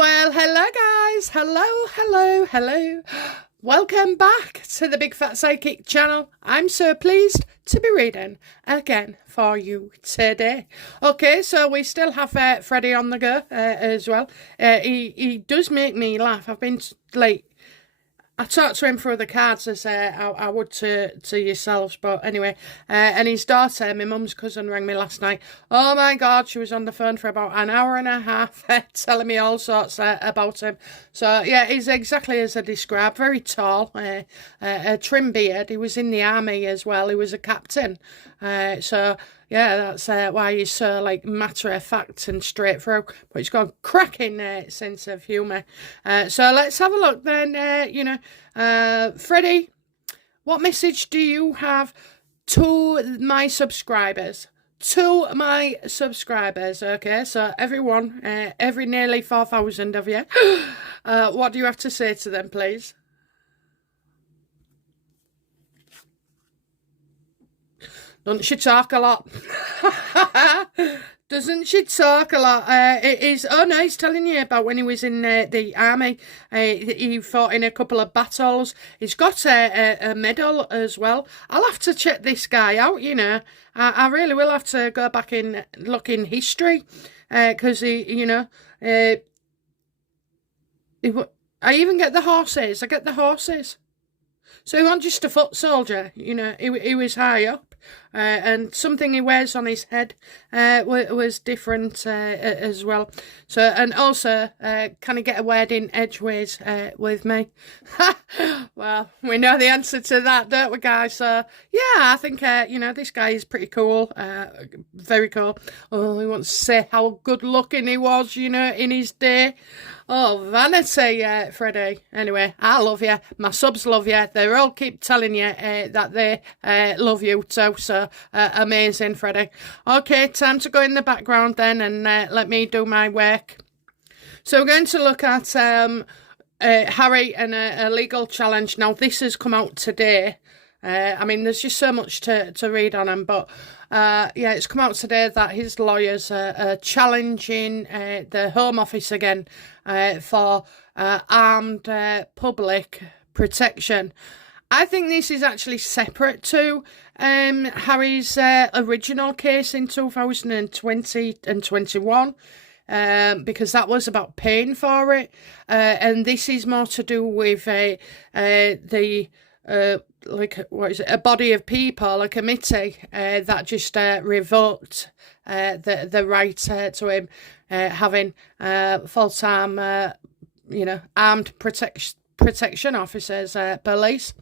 Well, hello guys. Hello. Welcome back to the Big Fat Psychic channel. I'm so pleased to be reading again for you today. Okay, so we still have Freddie on the go as well. He does make me laugh. I've been like, I talked to him through the cards as I would to yourselves, but anyway, and his daughter, my mum's cousin, rang me last night. Oh my God, she was on the phone for about an hour and a half telling me all sorts about him. So yeah, he's exactly as I described, very tall, a trim beard. He was in the army as well. He was a captain. So yeah, that's why he's so like matter of fact and straight through. But he's got a cracking sense of humour. So let's have a look then. Freddie, what message do you have to my subscribers? To my subscribers, okay? So everyone, every nearly 4,000 of you, what do you have to say to them, please? Doesn't she talk a lot? Doesn't she talk a lot? Oh no, he's telling you about when he was in the army. He fought in a couple of battles. He's got a medal as well. I'll have to check this guy out, you know. I really will have to go back and look in history. Because I even get the horses. I get the horses. So he wasn't just a foot soldier, you know, he was high up. And something he wears on his head was different as well. So, and also, can I get a word in edgeways with me? Well, we know the answer to that, don't we, guys? So, yeah, I think, this guy is pretty cool. Very cool. Oh, he wants to say how good looking he was, you know, in his day. Oh, vanity, Freddie. Anyway, I love you. My subs love you. They all keep telling you that they love you too. So, amazing, Freddie. Okay, time to go in the background then and let me do my work. So we're going to look at Harry and a legal challenge. Now, this has come out today. I mean, there's just so much to read on him, but yeah, it's come out today that his lawyers are challenging the Home Office again for armed public protection. I think this is actually separate to Harry's original case in 2020 and 21. Because that was about paying for it, and this is more to do with a body of people, a committee that just revoked the right to him having full-time, armed protection officers, police.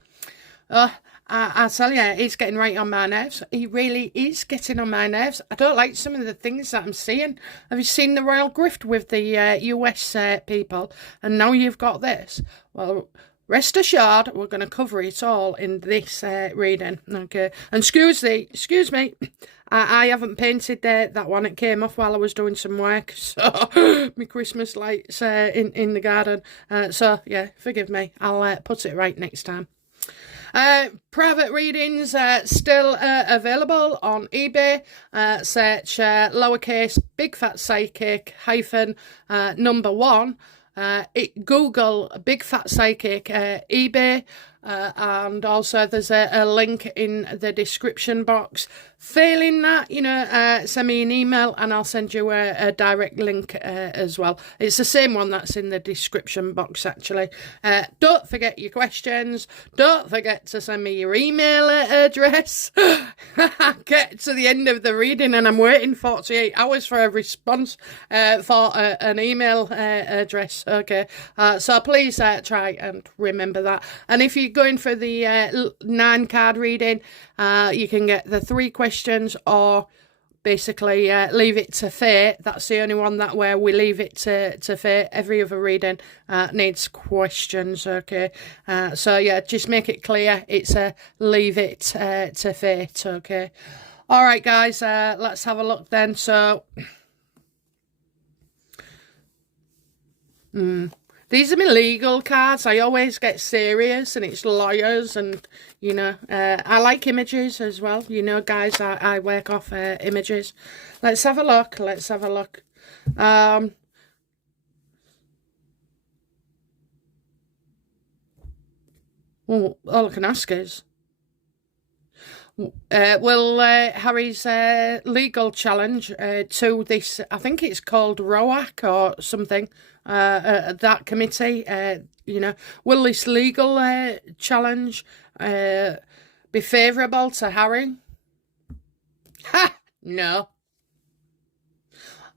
I tell you, he's getting right on my nerves. He really is getting on my nerves. I don't like some of the things that I'm seeing. Have you seen the royal grift with the US people? And now you've got this. Well, rest assured, we're going to cover it all in this reading. Okay. And excuse me, I haven't painted that one. It came off while I was doing some work. So, my Christmas lights in the garden. So, yeah, forgive me. I'll put it right next time. Private readings still available on eBay. Search lowercase Big Fat Psychic hyphen number one. Google Big Fat Psychic eBay. And also there's a link in the description box. Failing that, send me an email and I'll send you a direct link as well. It's the same one that's in the description box, actually. Don't forget your questions. Don't forget to send me your email address. Get to the end of the reading and I'm waiting 48 hours for a response for an email address. Okay, so please try and remember that. And if you're going for the 9-card reading, you can get the 3 questions or basically leave it to fate. That's the only one that where we leave it to fate. Every other reading needs questions, okay? So yeah, just make it clear it's a leave it to fate, okay? All right, guys, let's have a look then. So these are my legal cards. I always get serious and it's lawyers and, I like images as well. Guys, I work off images. Let's have a look. Well, all I can ask is, will Harry's legal challenge to this, I think it's called ROAC or something, that committee, will this legal challenge be favourable to Harry? Ha! No.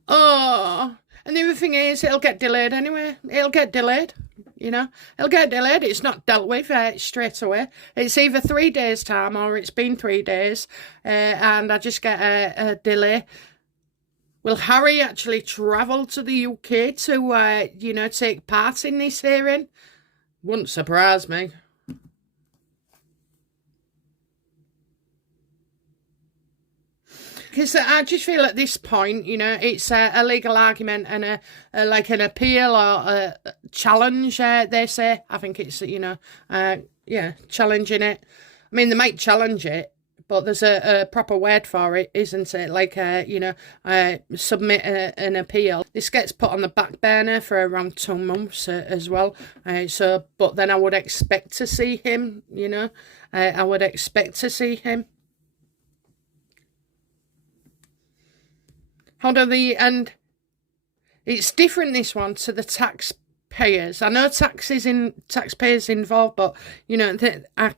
Oh, and the other thing is, it'll get delayed anyway. It'll get delayed. It'll get delayed. It's not dealt with straight away. It's either 3 days' time or it's been 3 days, and I just get a delay. Will Harry actually travel to the UK to, take part in this hearing? Wouldn't surprise me. Because I just feel at this point, it's a legal argument and like an appeal or a challenge, they say. I think it's, challenging it. I mean, they might challenge it, but there's a proper word for it, isn't it? Like, submit an appeal. This gets put on the back burner for around 2 months as well. But then I would expect to see him, I would expect to see him. And it's different, this one, to the taxpayers. I know taxpayers involved, but I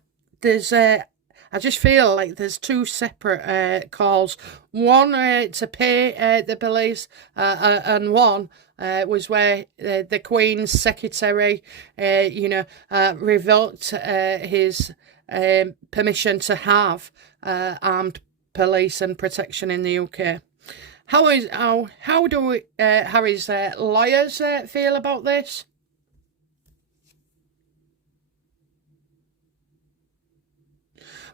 just feel like there's 2 separate calls. One to pay the police, and one was where the Queen's secretary, revoked his permission to have armed police and protection in the UK. How do Harry's lawyers feel about this?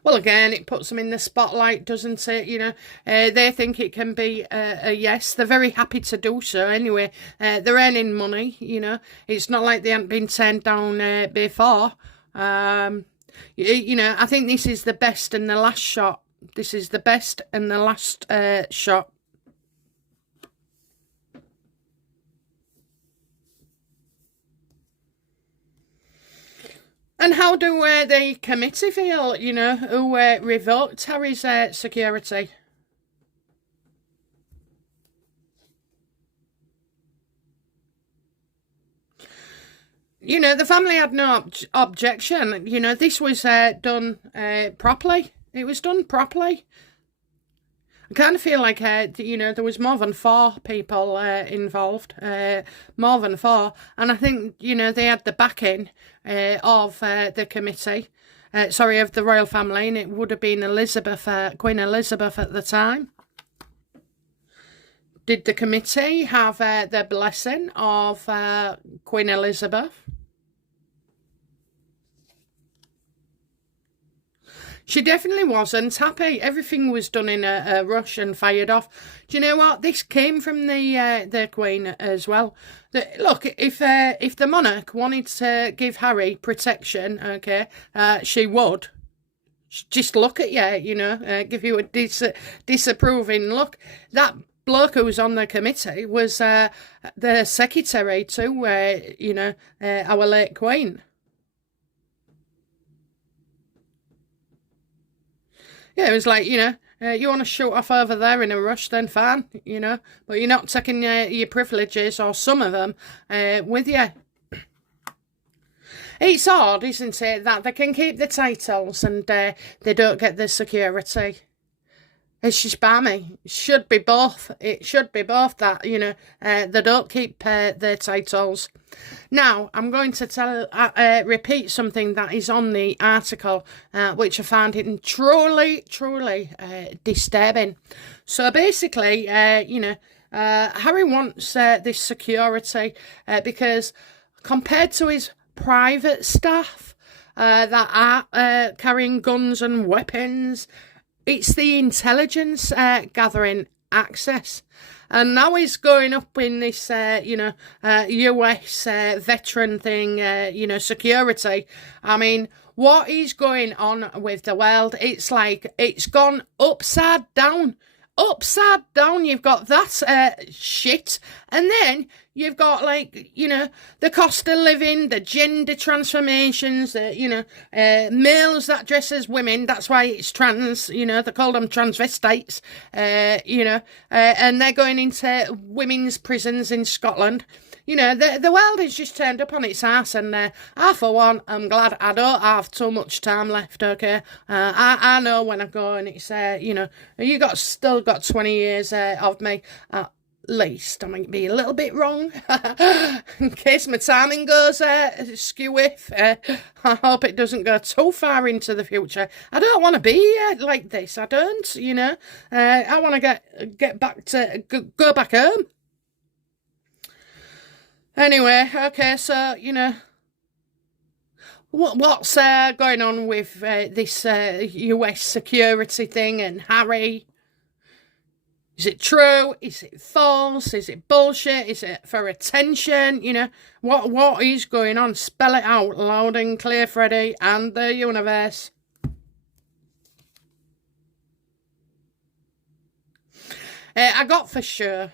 Well, again, it puts them in the spotlight, doesn't it? They think it can be a yes. They're very happy to do so anyway. They're earning money, It's not like they haven't been turned down before. I think this is the best and the last shot. This is the best and the last shot. And how do the committee feel, who revoked Harry's security? The family had no objection. This was done properly. It was done properly. I kind of feel like, there was more than 4 people involved, more than 4. And I think, they had the backing of the committee, of the royal family, and it would have been Queen Elizabeth at the time. Did the committee have the blessing of Queen Elizabeth? She definitely wasn't happy. Everything was done in a rush and fired off. Do you know what? This came from the Queen as well. Look, if the monarch wanted to give Harry protection, okay, she would. Just look at you, give you a disapproving look. That bloke who was on the committee was the secretary to, our late Queen. Yeah, it was like, you want to shoot off over there in a rush, then fine, but you're not taking your privileges, or some of them, with you. It's odd, isn't it, that they can keep the titles and they don't get the security. It's just balmy. It should be both. It should be both that, they don't keep their titles. Now, I'm going to repeat something that is on the article, which I found it truly disturbing. So basically, Harry wants this security because compared to his private staff that are carrying guns and weapons, it's the intelligence gathering access. And now he's going up in this, US veteran thing, security. I mean, what is going on with the world? It's like it's gone upside down. upside down, you've got that shit, and then you've got, like, the cost of living, the gender transformations, males that dress as women. That's why it's trans. They call them transvestites. And they're going into women's prisons in Scotland. The world is just turned up on its ass, and I, for one, I'm glad I don't have too much time left, okay? I know when I go, and it's, still got 20 years of me, at least. I might be a little bit wrong, in case my timing goes skew-whiff. I hope it doesn't go too far into the future. I don't want to be like this, I don't, I want to get back to, go back home. Anyway, okay, so, what's going on with this US security thing and Harry? Is it true? Is it false? Is it bullshit? Is it for attention? What is going on? Spell it out loud and clear, Freddie, and the universe. I got for sure,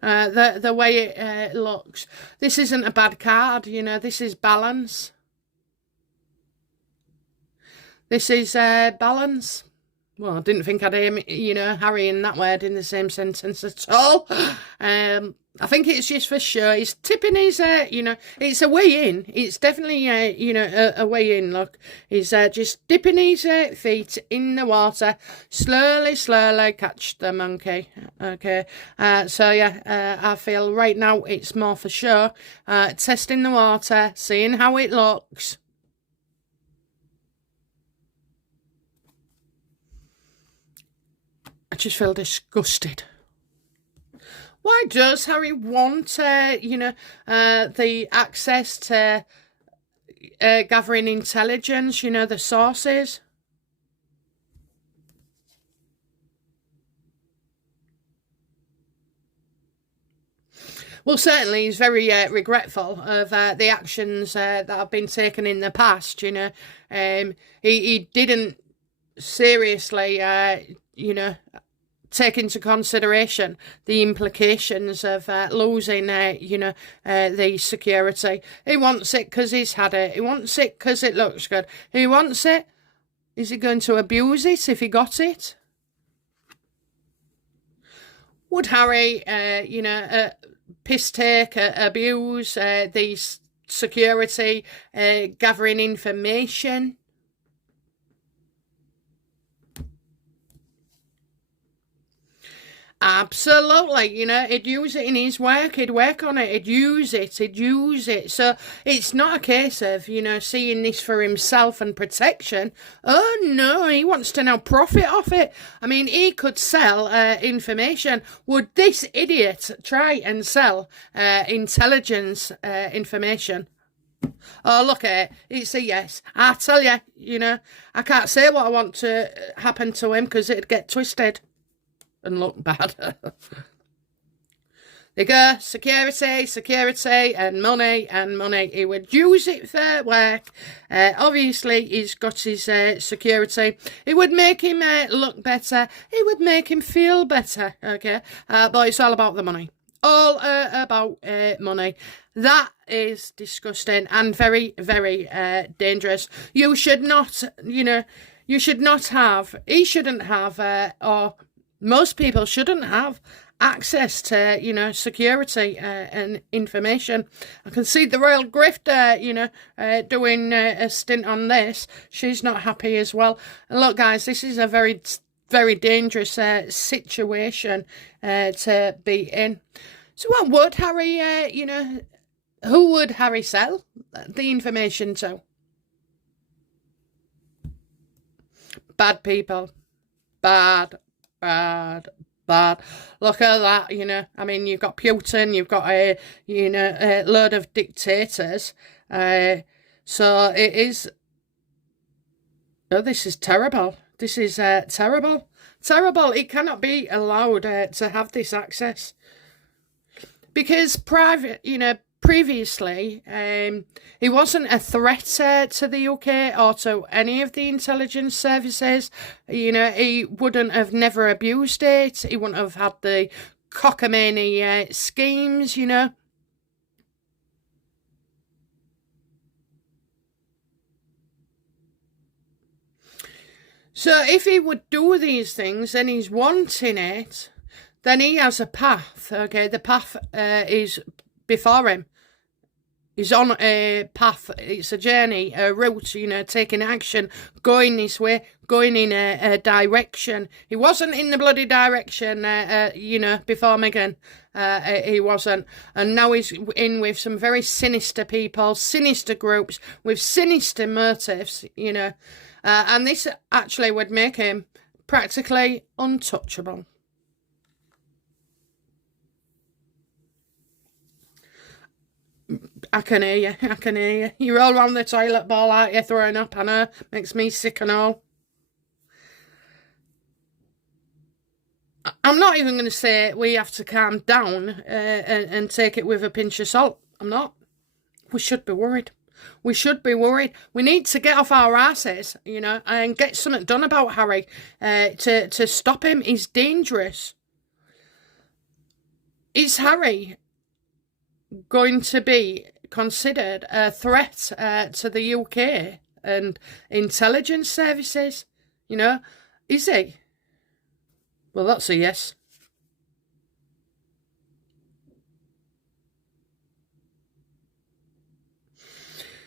the way it looks. This isn't a bad card, this is balance. This is balance. Well, I didn't think I'd hear, Harry and that word in the same sentence at all. I think it's just for sure. He's tipping his, it's a way in. It's definitely, a way in, look. He's just dipping his feet in the water. Slowly catch the monkey. Okay. So, yeah, I feel right now it's more for sure. Testing the water, seeing how it looks. I just feel disgusted. Why does Harry want, the access to gathering intelligence, the sources? Well, certainly he's very regretful of the actions that have been taken in the past, He didn't seriously, take into consideration the implications of losing, the security. He wants it because he's had it. He wants it because it looks good. He wants it. Is he going to abuse it if he got it? Would Harry, piss take, abuse the security, gathering information? Absolutely, he'd use it in his work, he'd work on it, he'd use it. So it's not a case of, seeing this for himself and protection. Oh no, he wants to now profit off it. I mean, he could sell information. Would this idiot try and sell intelligence information? Oh, look at it. It's a yes. I tell you, I can't say what I want to happen to him because it'd get twisted and look bad. They go, security, and money. He would use it for work. Obviously, he's got his security. It would make him look better. It would make him feel better, okay? But it's all about the money. All about money. That is disgusting and very, very dangerous. You should not, he shouldn't have, or most people shouldn't have access to, security and information. I can see the Royal Grifter, doing a stint on this. She's not happy as well. And look, guys, this is a very, very dangerous situation to be in. So what would Harry, who would Harry sell the information to? Bad people. Bad. Look at that, I mean, you've got Putin, you've got a load of dictators. So it is. Oh, this is terrible. This is terrible. It cannot be allowed to have this access because private previously, he wasn't a threat to the UK or to any of the intelligence services. You know, he wouldn't have never abused it. He wouldn't have had the cockamamie schemes, you know. So if he would do these things and he's wanting it, then he has a path, okay? The path is before him. He's on a path, it's a journey, a route, you know, taking action, going this way, going in a direction. He wasn't in the bloody direction, you know, before Meghan. He wasn't. And now he's in with some very sinister people, sinister groups, with sinister motives, you know. And this actually would make him practically untouchable. I can hear you. I can hear you. You're all round the toilet bowl, aren't you, throwing up? I know. Makes me sick and all. I'm not even going to say we have to calm down and take it with a pinch of salt. I'm not. We should be worried. We should be worried. We need to get off our asses, you know, and get something done about Harry to stop him. He's dangerous. Is Harry going to be considered a threat to the UK and intelligence services? You know, is he? Well, that's a yes.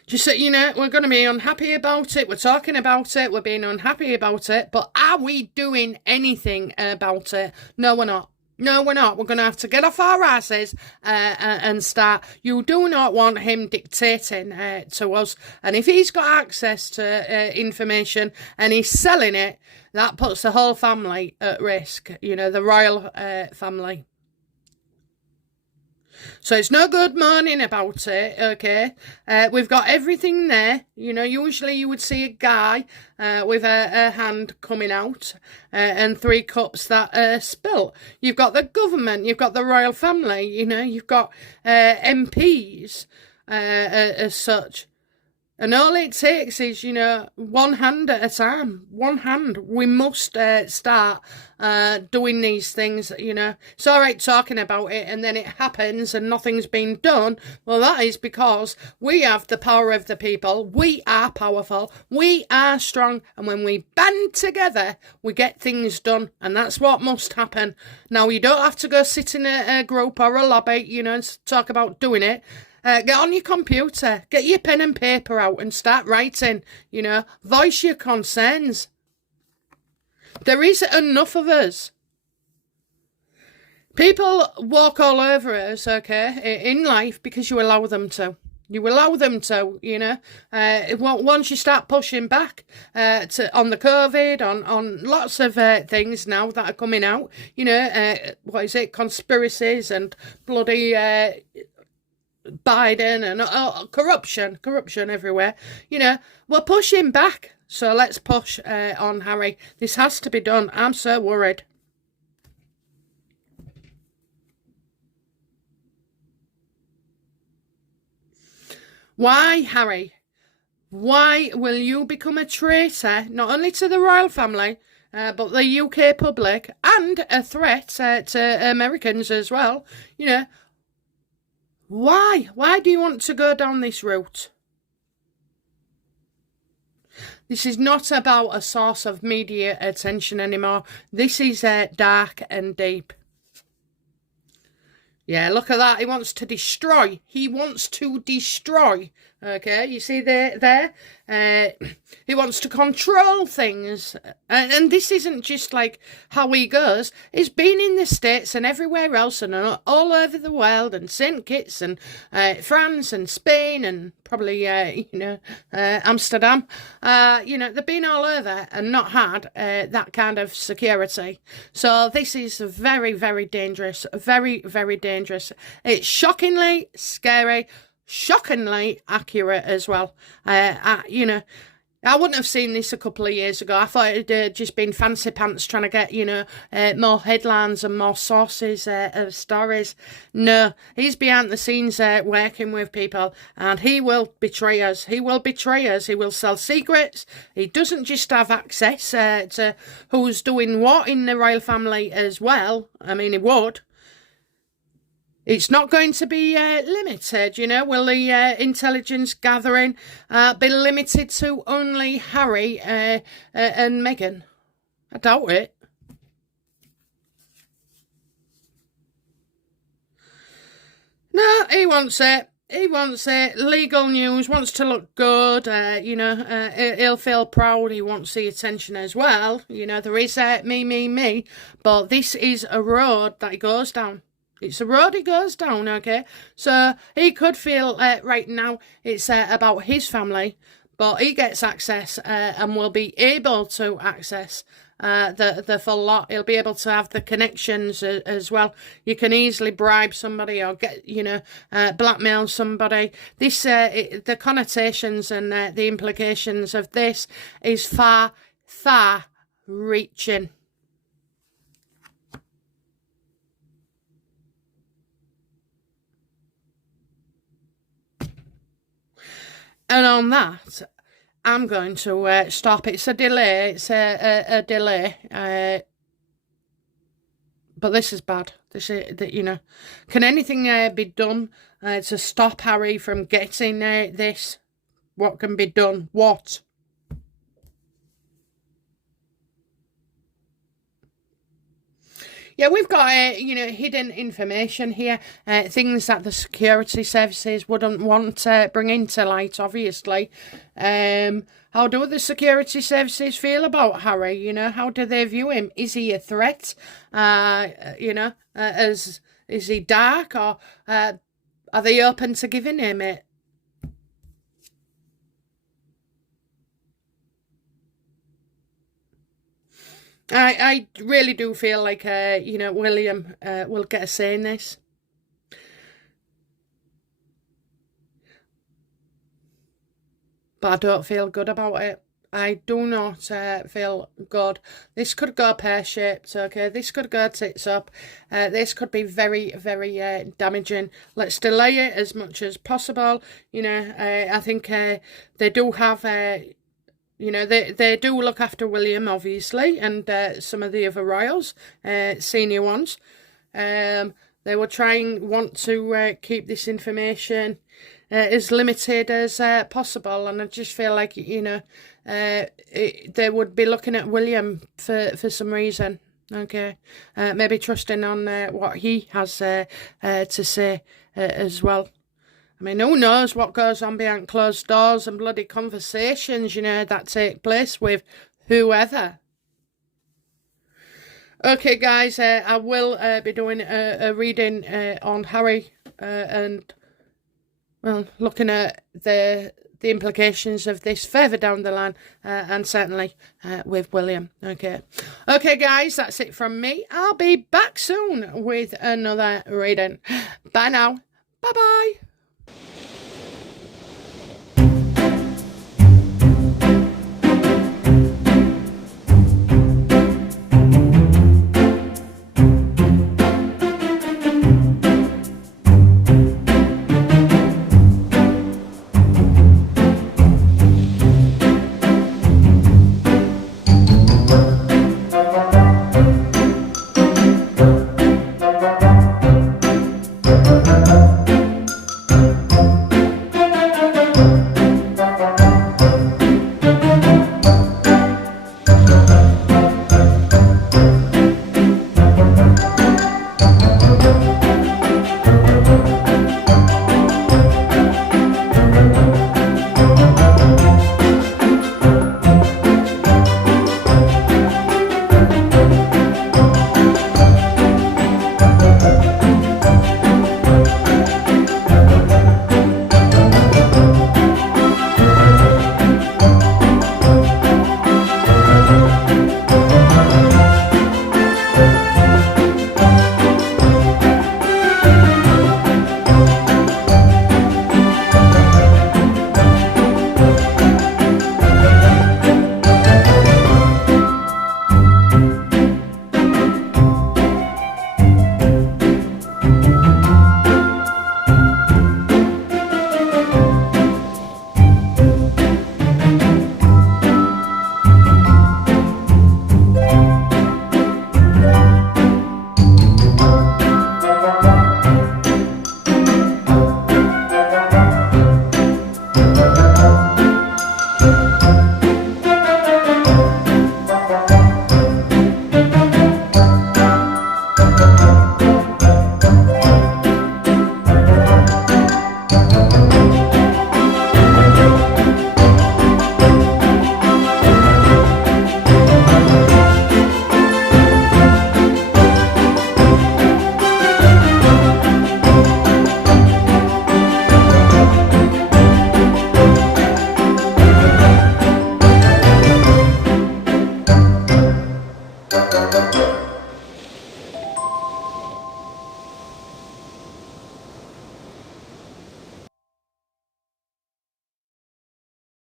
Just so you know, we're going to be unhappy about it. We're talking about it. We're being unhappy about it. But are we doing anything about it? No, we're not. No, we're not. We're going to have to get off our asses and start. You do not want him dictating to us. And if he's got access to information and he's selling it, that puts the whole family at risk. You know, the royal family. So it's no good moaning about it, okay? We've got everything there. You know, usually you would see a guy with a hand coming out and 3 cups that spilt. You've got the government, you've got the royal family, you know, you've got MPs as such. And all it takes is, you know, one hand at a time. One hand. We must start doing these things, you know. It's all right talking about it and then it happens and nothing's been done. Well, that is because we have the power of the people. We are powerful. We are strong. And when we band together, we get things done. And that's what must happen. Now, you don't have to go sit in a group or a lobby, you know, and talk about doing it. Get on your computer, get your pen and paper out and start writing, you know, voice your concerns. There is enough of us. People walk all over us, okay, in life because you allow them to. You allow them to, you know. Once you start pushing back on the COVID, on lots of things now that are coming out, you know, what is it, conspiracies and bloody Biden and corruption everywhere. You know, we're pushing back. So let's push on Harry. This has to be done. I'm so worried. Why, Harry? Why will you become a traitor, not only to the royal family, but the UK public, and a threat to Americans as well? You know, why? Why do you want to go down this route? This is not about a source of media attention anymore. This is dark and deep. Yeah, look at that. He wants to destroy. He wants to destroy. Okay, you see there? He wants to control things. And this isn't just like how he goes. He's been in the States and everywhere else and all over the world and St. Kitts and France and Spain and probably, Amsterdam. They've been all over and not had that kind of security. So this is very, very dangerous. Very, very dangerous. It's shockingly scary. Shockingly accurate as well. I wouldn't have seen this a couple of years ago. I thought it'd just been fancy pants trying to get, more headlines and more sources of stories. No, he's behind the scenes working with people, and he will betray us. He will betray us. He will sell secrets. He doesn't just have access to who's doing what in the royal family as well. I mean, he would. It's not going to be limited, Will the intelligence gathering be limited to only Harry and Meghan? I doubt it. No, he wants it. He wants it. Legal news, wants to look good, he'll feel proud, he wants the attention as well. There is me, but this is a road that he goes down. It's a road he goes down, okay? So he could feel right now it's about his family, but he gets access and will be able to access the full lot. He'll be able to have the connections as well. You can easily bribe somebody or get, blackmail somebody. This, the connotations and the implications of this is far, far reaching. And on that, I'm going to stop. It's a delay. It's a delay. But this is bad. This is, can anything be done to stop Harry from getting this? What can be done? What? Yeah, we've got, hidden information here, things that the security services wouldn't want to bring into light, obviously. How do the security services feel about Harry? How do they view him? Is he a threat? Is he dark, or are they open to giving him it? I really do feel like, William will get a say in this. But I don't feel good about it. I do not feel good. This could go pear-shaped, okay? This could go tits up. This could be very, very damaging. Let's delay it as much as possible. I think they do have... they do look after William, obviously, and some of the other royals, senior ones. They will want to keep this information as limited as possible, and I just feel like, they would be looking at William for some reason, okay? Maybe trusting on what he has to say as well. I mean, who knows what goes on behind closed doors and bloody conversations, that take place with whoever. Okay, guys, I will be doing a reading on Harry and, well, looking at the implications of this further down the line, and certainly with William. Okay, guys, that's it from me. I'll be back soon with another reading. Bye now. Bye-bye.